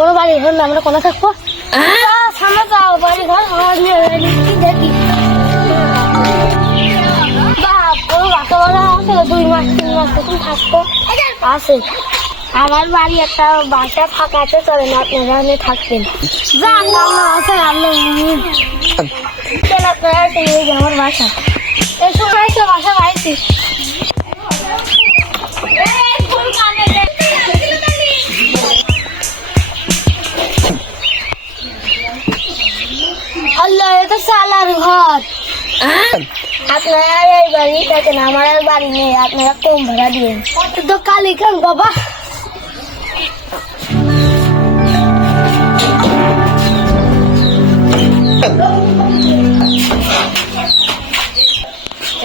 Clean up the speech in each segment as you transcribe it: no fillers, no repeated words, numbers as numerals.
কোনো বাড়ি ঘর না, আমরা কোনো থাকবো সামনে যাও বাড়ি ঘর দেখি। আছে 2 মাস 3 মাস তখন থাকবো আছে। আমার বাড়ি একটা বাসা ফাঁকা আছে, চলেন আপনারা আমি থাকবেন। আমার বাসা এই সময় বাসা বাড়িছি। আল্লাহ, এটা সালার ঘর। আপনারা এই বাড়ি থাকেন, আমার আর বাড়ি নেই, আপনারা কম ভাড়া দিবেন। তো কালি খান বাবা,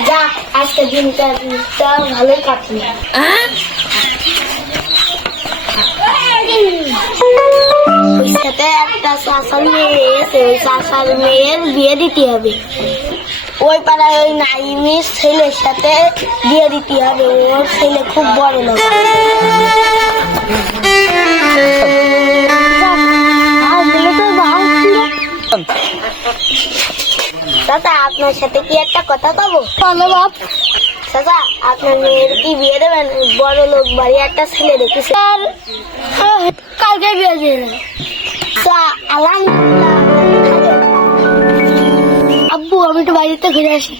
যা আজকে দিনটা ভালোই কাটলো। সাথে একটা চাষার মেয়ে এসে, ওই চাষার মেয়ের বিয়ে দিতে হবে। ওই পাড়ায় ওই নাইমির ছেলের সাথে বিয়ে দিতে হবে। ওর ছেলে খুব বড় লোক। দাদা, আপনার সাথে কি একটা কথা কবো? বলো বাপ। দাদা, আপনার মেয়ের কি বিয়ে দেবেন? বড় লোক বাড়ি একটা ছেলে দেখেছে, কালকে বিয়ে দিয়ে আব্বু, আমি তো বাড়িতে ঘুরে আসি।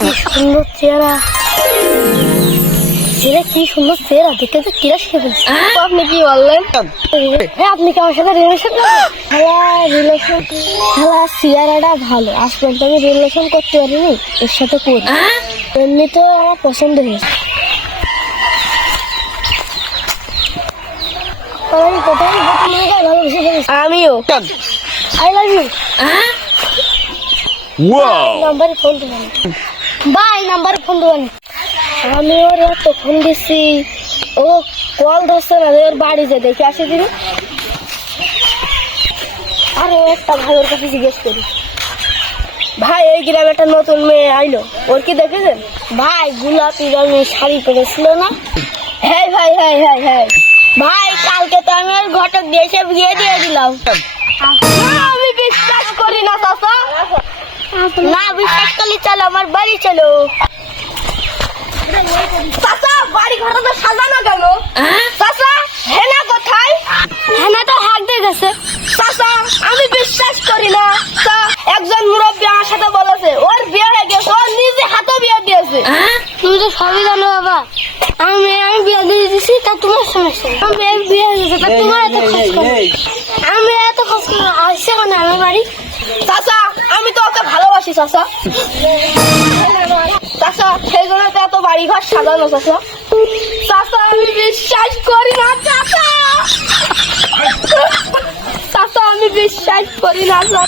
কি সুন্দর চেহারা, কি সুন্দর চেহারা, দেখতে তো কিরা শিখে ফেলছে। আপনি কি বললেন? আপনি কি আমার সাথে রিলেশন করেন? রিলেশন চেহারাটা ভালো, আজ পর্যন্ত আমি রিলেশন করতে পারিনি, এর সাথে করি। এমনি তো আমার পছন্দ হয়েছে। আমিও আই লাভ ইউ। নাম্বারে ফোন দেবেন ভাই, নাম্বারে ফোন দেবেন। আমি ওর তো ফোন দিচ্ছি, ও কল ধরছে না। ওর বাড়ি যে দেখে আসি দিন, আর একটা ভাই ওর কাছে জিজ্ঞেস করি। ভাই, এই গ্রামে একটা নতুন মেয়ে আইলো, ওর কি দেখেছেন? ভাই, গোলাপি রঙের শাড়ি পরেছিল না? হ্যাঁ ভাই, হ্যাঁ হ্যাঁ হ্যাঁ ভাই, কালকে তো আমি ওর ঘটক দিয়ে এসে বিয়ে দিয়ে দিলাম। আমি বিশ্বাস করি না চাচা। না বিশ্বাস করলে চলো আমার বাড়ি চলো। চাচা, বাড়ি ঘরটা তো সাজানো কেন? চাচা, হেনা কোথায়? হেনা তো হাঁক দিয়ে গেছে। চাচা, আমি বিশ্বাস করি না। একজন মুরব্বী আমার সাথে বলেছে ওর বিয়ে হয়ে গেছে, ওর নিজে হাতে বিয়ে দিয়েছে। তুমি তো সবই জানো বাবা। আমি বিয়ে দিয়ে দিচ্ছি, তা তোমার সমস্যা। আমি বিয়ে হয়ে গেছে, তা তোমার এত খরচ করো। আমি এত খরচ করো আসছে কেন আমার বাড়ি? চাচা, আমি তো ওকে ভালোবাসি চাচা। চাচা, সেই জন্য তো এত বাড়ি ঘর সাজানো চাচা। চাচা, আমি বিশ্বাস করি না চাচা। চাচা, আমি বিশ্বাস করি না চাচা।